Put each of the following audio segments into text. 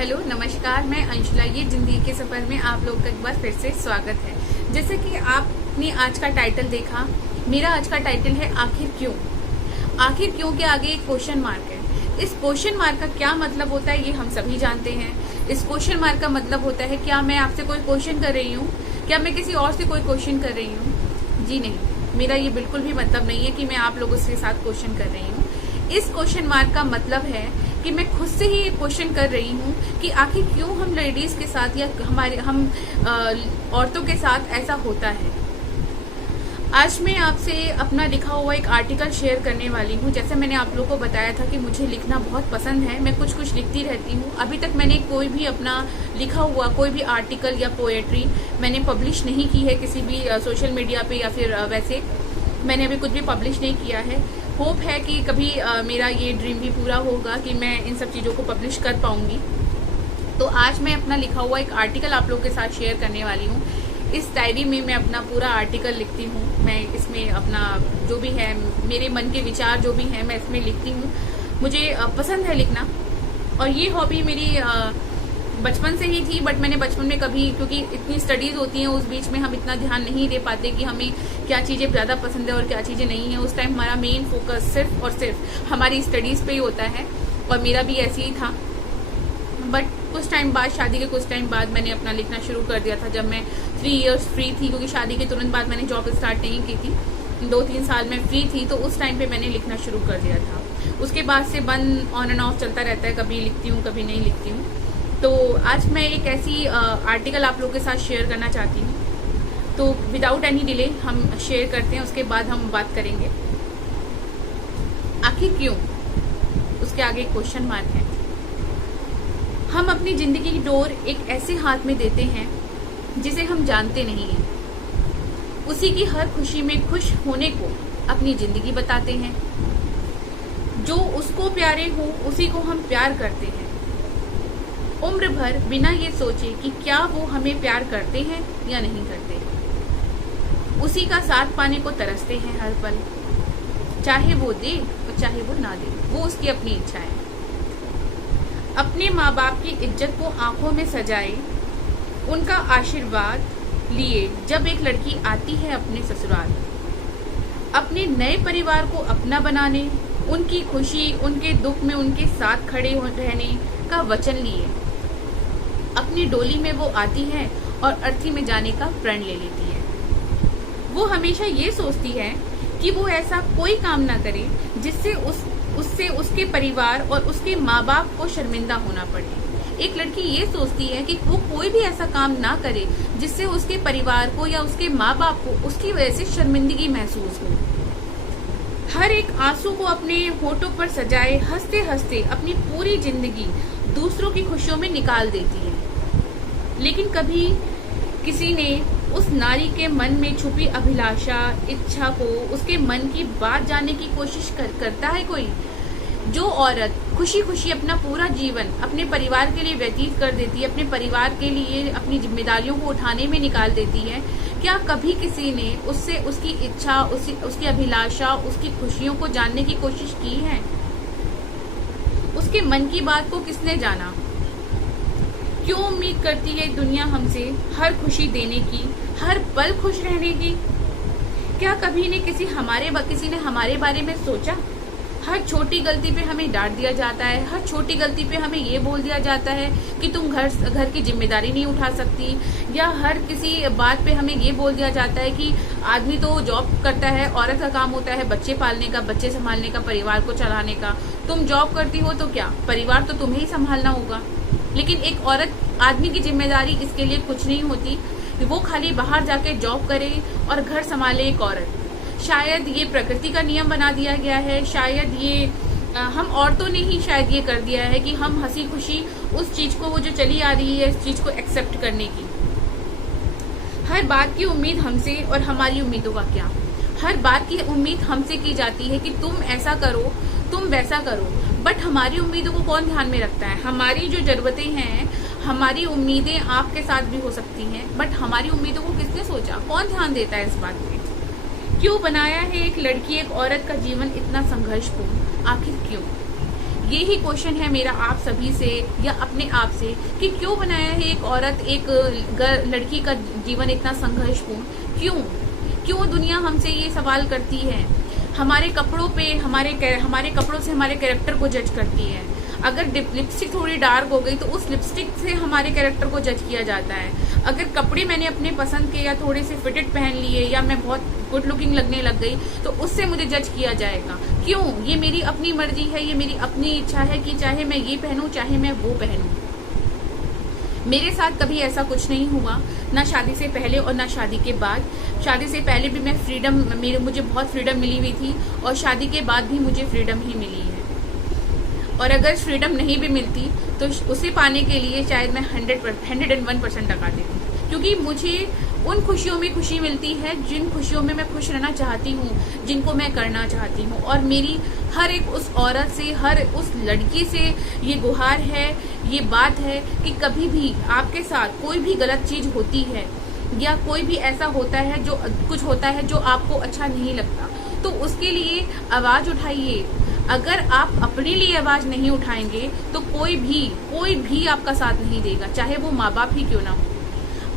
Hello नमस्कार, मैं अंशुला। ये जिंदगी के सफर में आप लोग का एक बार फिर से स्वागत है। जैसे कि आपने आज का टाइटल देखा, मेरा आज का टाइटल है आखिर क्यों। आखिर क्यों के आगे एक क्वेश्चन मार्क है। इस क्वेश्चन मार्क का क्या मतलब होता है ये हम सभी जानते हैं। इस क्वेश्चन मार्क का मतलब होता है क्या मैं आपसे कोई क्वेश्चन कर रही हूँ, क्या मैं किसी और से कोई क्वेश्चन कर रही हूँ। जी नहीं, मेरा ये बिल्कुल भी मतलब नहीं है कि मैं आप लोगों के साथ क्वेश्चन कर रही हूँ। इस क्वेश्चन मार्क का मतलब है कि मैं खुद से ही ये क्वेश्चन कर रही हूँ कि आखिर क्यों हम लेडीज के साथ या हम औरतों के साथ ऐसा होता है। आज मैं आपसे अपना लिखा हुआ एक आर्टिकल शेयर करने वाली हूँ। जैसे मैंने आप लोगों को बताया था कि मुझे लिखना बहुत पसंद है, मैं कुछ कुछ लिखती रहती हूँ। अभी तक मैंने कोई भी अपना लिखा हुआ कोई भी आर्टिकल या पोएट्री मैंने पब्लिश नहीं की है किसी भी सोशल मीडिया पे, या फिर वैसे मैंने अभी कुछ भी पब्लिश नहीं किया है। होप है कि कभी मेरा ये ड्रीम भी पूरा होगा कि मैं इन सब चीज़ों को पब्लिश कर पाऊंगी। तो आज मैं अपना लिखा हुआ एक आर्टिकल आप लोगों के साथ शेयर करने वाली हूँ। इस डायरी में मैं अपना पूरा आर्टिकल लिखती हूँ। मैं इसमें अपना जो भी है, मेरे मन के विचार जो भी हैं, मैं इसमें लिखती हूँ। मुझे पसंद है लिखना, और ये हॉबी मेरी बचपन से ही थी। बट मैंने बचपन में कभी, क्योंकि इतनी स्टडीज होती हैं उस बीच में हम इतना ध्यान नहीं दे पाते कि हमें क्या चीज़ें ज़्यादा पसंद है और क्या चीज़ें नहीं है। उस टाइम हमारा मेन फोकस सिर्फ और सिर्फ हमारी स्टडीज़ पे ही होता है, और मेरा भी ऐसे ही था। बट कुछ टाइम बाद, शादी के कुछ टाइम बाद मैंने अपना लिखना शुरू कर दिया था। जब मैं 3 इयर्स फ्री थी, क्योंकि शादी के तुरंत बाद मैंने जॉब स्टार्ट नहीं की थी, 2-3 साल में फ्री थी, तो उस टाइम पे मैंने लिखना शुरू कर दिया था। उसके बाद से बंद ऑन एंड ऑफ चलता रहता है, कभी लिखती हूँ कभी नहीं लिखती हूँ। तो आज मैं एक ऐसी आर्टिकल आप लोगों के साथ शेयर करना चाहती हूँ। तो विदाउट एनी डिले हम शेयर करते हैं, उसके बाद हम बात करेंगे आखिर क्यों। उसके आगे एक क्वेश्चन मार्क है। हम अपनी जिंदगी की डोर एक ऐसे हाथ में देते हैं जिसे हम जानते नहीं हैं। उसी की हर खुशी में खुश होने को अपनी जिंदगी बताते हैं। जो उसको प्यारे हो उसी को हम प्यार करते हैं, उम्र भर बिना ये सोचे कि क्या वो हमें प्यार करते हैं या नहीं करते। उसी का साथ पाने को तरसते हैं हर पल, चाहे वो दे और चाहे वो ना दे, वो उसकी अपनी इच्छा है। अपने माँ बाप की इज्जत को आंखों में सजाए, उनका आशीर्वाद लिए जब एक लड़की आती है अपने ससुराल। अपने नए परिवार को अपना बनाने, उनकी खुशी उनके दुख में उनके साथ खड़े रहने का वचन लिए अपनी डोली में वो आती है और अर्थी में जाने का प्रण ले लेती है। वो हमेशा ये सोचती है कि वो ऐसा कोई काम ना करे जिससे उससे उसके परिवार और उसके माँ बाप को शर्मिंदा होना पड़े। एक लड़की ये सोचती है कि वो कोई भी ऐसा काम ना करे जिससे उसके परिवार को या उसके माँ बाप को उसकी वजह से शर्मिंदगी महसूस हो। हर एक आंसू को अपने होठों पर सजाए हंसते हंसते अपनी पूरी जिंदगी दूसरों की खुशियों में निकाल देती है। लेकिन कभी किसी ने उस नारी के मन में छुपी अभिलाषा, इच्छा को, उसके मन की बात जानने की कोशिश करता है कोई? जो औरत खुशी खुशी अपना पूरा जीवन अपने परिवार के लिए व्यतीत कर देती है, अपने परिवार के लिए अपनी जिम्मेदारियों को उठाने में निकाल देती है, क्या कभी किसी ने उससे उसकी इच्छा, उसकी अभिलाषा, उसकी खुशियों को जानने की कोशिश की है? उसके मन की बात को किसने जाना? क्यों उम्मीद करती है दुनिया हमसे हर खुशी देने की, हर पल खुश रहने की? क्या कभी ने किसी ने हमारे बारे में सोचा? हर छोटी गलती पे हमें डांट दिया जाता है, हर छोटी गलती पे हमें ये बोल दिया जाता है कि तुम घर की जिम्मेदारी नहीं उठा सकती, या हर किसी बात पे हमें ये बोल दिया जाता है कि आदमी तो जॉब करता है, औरत का काम होता है बच्चे पालने का, बच्चे संभालने का, परिवार को चलाने का। तुम जॉब करती हो तो क्या, परिवार तो तुम्हें ही संभालना होगा। लेकिन एक औरत, आदमी की जिम्मेदारी इसके लिए कुछ नहीं होती, वो खाली बाहर जाके जॉब करे और घर संभाले एक औरत। शायद ये प्रकृति का नियम बना दिया गया है, शायद ये हम औरतों ने ही शायद ये कर दिया है कि हम हंसी खुशी उस चीज को, वो जो चली आ रही है इस चीज को एक्सेप्ट करने की। हर बात की उम्मीद हमसे, और हमारी उम्मीदों का क्या? हर बात की उम्मीद हमसे की जाती है कि तुम ऐसा करो, तुम वैसा करो। बट हमारी उम्मीदों को कौन ध्यान में रखता है? हमारी जो जरूरतें हैं, हमारी उम्मीदें आपके साथ भी हो सकती हैं, बट हमारी उम्मीदों को किसने सोचा? कौन ध्यान देता है इस बात पे? क्यों बनाया है एक लड़की, एक औरत का जीवन इतना संघर्षपूर्ण? आखिर क्यों? यही क्वेश्चन है मेरा आप सभी से या अपने आप से कि क्यों बनाया है एक औरत, एक लड़की का जीवन इतना संघर्षपूर्ण? क्यों दुनिया हमसे ये सवाल करती है? हमारे कपड़ों पे, हमारे कपड़ों से हमारे कैरेक्टर को जज करती है। अगर लिपस्टिक थोड़ी डार्क हो गई तो उस लिपस्टिक से हमारे कैरेक्टर को जज किया जाता है। अगर कपड़े मैंने अपने पसंद के या थोड़े से फिटेड पहन लिए या मैं बहुत गुड लुकिंग लगने लग गई तो उससे मुझे जज किया जाएगा। क्यों? ये मेरी अपनी मर्जी है, ये मेरी अपनी इच्छा है कि चाहे मैं ये पहनूं चाहे मैं वो पहनूं। मेरे साथ कभी ऐसा कुछ नहीं हुआ, ना शादी से पहले और ना शादी के बाद। शादी से पहले भी मैं मुझे बहुत फ्रीडम मिली हुई थी और शादी के बाद भी मुझे फ्रीडम ही मिली है। और अगर फ्रीडम नहीं भी मिलती तो उसे पाने के लिए शायद मैं 101% लगा देती, क्योंकि मुझे उन खुशियों में खुशी मिलती है जिन खुशियों में मैं खुश रहना चाहती हूँ, जिनको मैं करना चाहती हूँ। और मेरी हर एक उस औरत से, हर उस लड़की से ये गुहार है, ये बात है कि कभी भी आपके साथ कोई भी गलत चीज होती है या कोई भी ऐसा होता है, जो कुछ होता है जो आपको अच्छा नहीं लगता, तो उसके लिए आवाज उठाइए। अगर आप अपने लिए आवाज नहीं उठाएंगे तो कोई भी आपका साथ नहीं देगा, चाहे वो माँ बाप ही क्यों ना हो।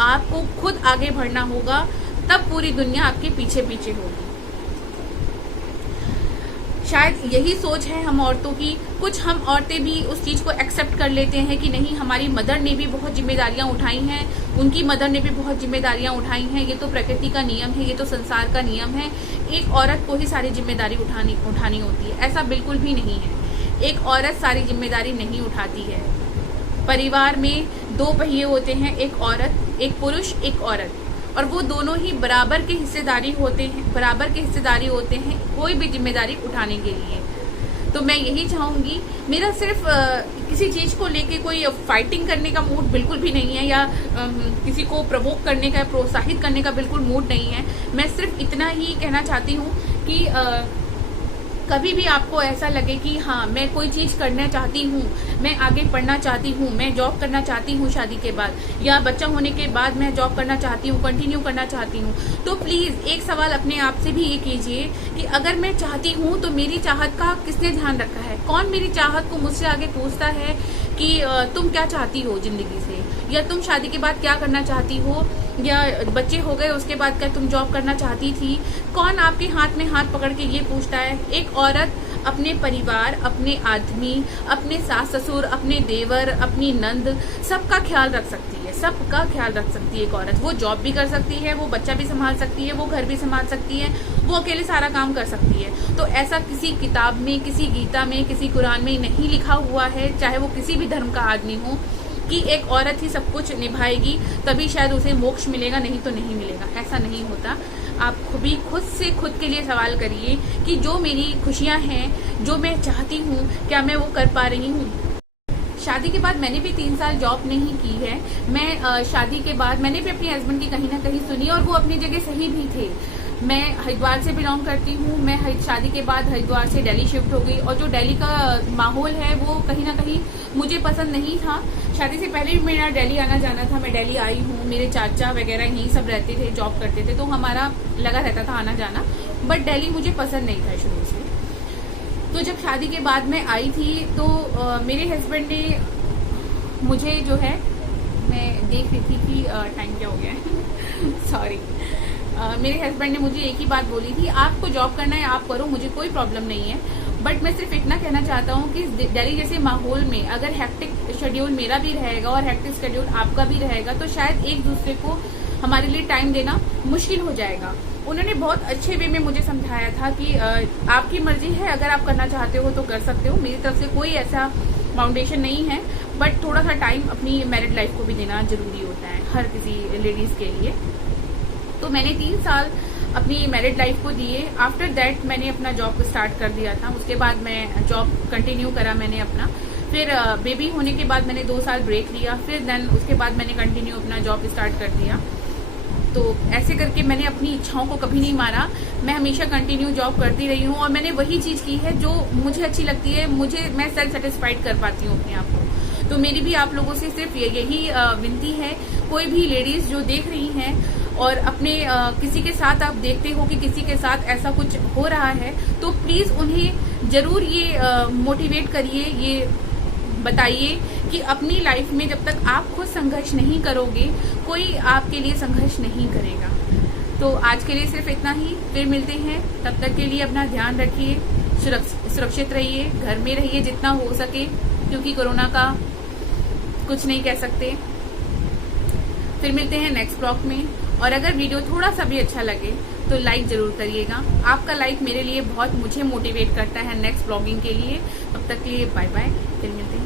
आपको खुद आगे बढ़ना होगा, तब पूरी दुनिया आपके पीछे पीछे होगी। शायद यही सोच है हम औरतों की। कुछ हम औरतें भी उस चीज को एक्सेप्ट कर लेते हैं कि नहीं, हमारी मदर ने भी बहुत जिम्मेदारियां उठाई हैं, उनकी मदर ने भी बहुत जिम्मेदारियां उठाई हैं, ये तो प्रकृति का नियम है, ये तो संसार का नियम है, एक औरत को ही सारी जिम्मेदारी उठानी होती है। ऐसा बिल्कुल भी नहीं है। एक औरत सारी जिम्मेदारी नहीं उठाती है। परिवार में 2 पहिए होते हैं, एक औरत, एक पुरुष, एक औरत, और वो दोनों ही बराबर के हिस्सेदारी होते हैं कोई भी जिम्मेदारी उठाने के लिए। तो मैं यही चाहूंगी, मेरा सिर्फ किसी चीज को लेके कोई फाइटिंग करने का मूड बिल्कुल भी नहीं है, या किसी को प्रवोक करने का, प्रोत्साहित करने का बिल्कुल मूड नहीं है। मैं सिर्फ इतना ही कहना चाहती हूँ कि कभी भी आपको ऐसा लगे कि हाँ, मैं कोई चीज करना चाहती हूँ, मैं आगे पढ़ना चाहती हूँ, मैं जॉब करना चाहती हूँ शादी के बाद, या बच्चा होने के बाद मैं जॉब करना चाहती हूँ, कंटिन्यू करना चाहती हूँ, तो प्लीज एक सवाल अपने आप से भी ये कीजिए कि अगर मैं चाहती हूँ तो मेरी चाहत का किसने ध्यान रखा है? कौन मेरी चाहत को मुझसे आगे पूछता है कि तुम क्या चाहती हो जिंदगी से, या तुम शादी के बाद क्या करना चाहती हो, या बच्चे हो गए उसके बाद क्या तुम जॉब करना चाहती थी? कौन आपके हाथ में हाथ पकड़ के ये पूछता है? एक औरत अपने परिवार, अपने आदमी, अपने सास ससुर, अपने देवर, अपनी नंद, सबका ख्याल रख सकती है, सबका ख्याल रख सकती है एक औरत। वो जॉब भी कर सकती है, वो बच्चा भी संभाल सकती है, वो घर भी संभाल सकती है, वो अकेले सारा काम कर सकती है। तो ऐसा किसी किताब में, किसी गीता में, किसी कुरान में नहीं लिखा हुआ है, चाहे वो किसी भी धर्म का आदमी हो, कि एक औरत ही सब कुछ निभाएगी तभी शायद उसे मोक्ष मिलेगा, नहीं तो नहीं मिलेगा। ऐसा नहीं होता। आप भी खुद से खुद के लिए सवाल करिए कि जो मेरी खुशियां हैं, जो मैं चाहती हूँ, क्या मैं वो कर पा रही हूँ? शादी के बाद मैंने भी 3 साल जॉब नहीं की है। मैं शादी के बाद मैंने भी अपने हस्बैंड की कहीं ना कहीं सुनी, और वो अपनी जगह सही भी थे। मैं हरिद्वार से बिलोंग करती हूँ। मैं शादी के बाद हरिद्वार से दिल्ली शिफ्ट हो गई, और जो दिल्ली का माहौल है वो कहीं ना कहीं मुझे पसंद नहीं था। शादी से पहले भी मेरा दिल्ली आना जाना था, मैं दिल्ली आई हूँ, मेरे चाचा वगैरह यहीं सब रहते थे, जॉब करते थे, तो हमारा लगा रहता था आना जाना, बट दिल्ली मुझे पसंद नहीं था शुरू से। तो जब शादी के बाद मैं आई थी तो मेरे हस्बैंड ने मुझे जो है, मैं देख रही थी कि टाइम क्या हो गया है सॉरी मेरे हस्बैंड ने मुझे एक ही बात बोली थी, आपको जॉब करना है आप करो, मुझे कोई प्रॉब्लम नहीं है, बट मैं सिर्फ इतना कहना चाहता हूँ कि दिल्ली जैसे माहौल में अगर हेक्टिक शेड्यूल मेरा भी रहेगा और हेक्टिक शेड्यूल आपका भी रहेगा तो शायद एक दूसरे को हमारे लिए टाइम देना मुश्किल हो जाएगा। उन्होंने बहुत अच्छे वे में मुझे समझाया था कि आपकी मर्जी है, अगर आप करना चाहते हो तो कर सकते हो, मेरी तरफ से कोई ऐसा फाउंडेशन नहीं है, बट थोड़ा सा टाइम अपनी मैरिड लाइफ को भी देना जरूरी होता है हर किसी लेडीज के लिए। तो मैंने 3 साल अपनी मैरिड लाइफ को दिए। आफ्टर दैट मैंने अपना जॉब स्टार्ट कर दिया था। उसके बाद मैं जॉब कंटिन्यू करा मैंने अपना। फिर बेबी होने के बाद मैंने 2 साल ब्रेक लिया, फिर देन उसके बाद मैंने कंटिन्यू अपना जॉब स्टार्ट कर दिया। तो ऐसे करके मैंने अपनी इच्छाओं को कभी नहीं मारा, मैं हमेशा कंटिन्यू जॉब करती रही हूँ, और मैंने वही चीज की है जो मुझे अच्छी लगती है, मैं सेल्फ सेटिस्फाइड कर पाती हूँ अपने आप को। तो मेरी भी आप लोगों से सिर्फ यही विनती है, कोई भी लेडीज जो देख रही हैं और अपने किसी के साथ आप देखते हो कि किसी के साथ ऐसा कुछ हो रहा है, तो प्लीज उन्हें जरूर ये मोटिवेट करिए, ये बताइए कि अपनी लाइफ में जब तक आप खुद संघर्ष नहीं करोगे, कोई आपके लिए संघर्ष नहीं करेगा। तो आज के लिए सिर्फ इतना ही, फिर मिलते हैं। तब तक के लिए अपना ध्यान रखिए, सुरक्षित रहिए, घर में रहिए जितना हो सके, क्योंकि कोरोना का कुछ नहीं कह सकते। फिर मिलते हैं नेक्स्ट ब्लॉग में। और अगर वीडियो थोड़ा सा भी अच्छा लगे तो लाइक जरूर करिएगा। आपका लाइक मेरे लिए बहुत मुझे मोटिवेट करता है नेक्स्ट ब्लॉगिंग के लिए। तब तक के लिए बाय बाय, फिर मिलते हैं।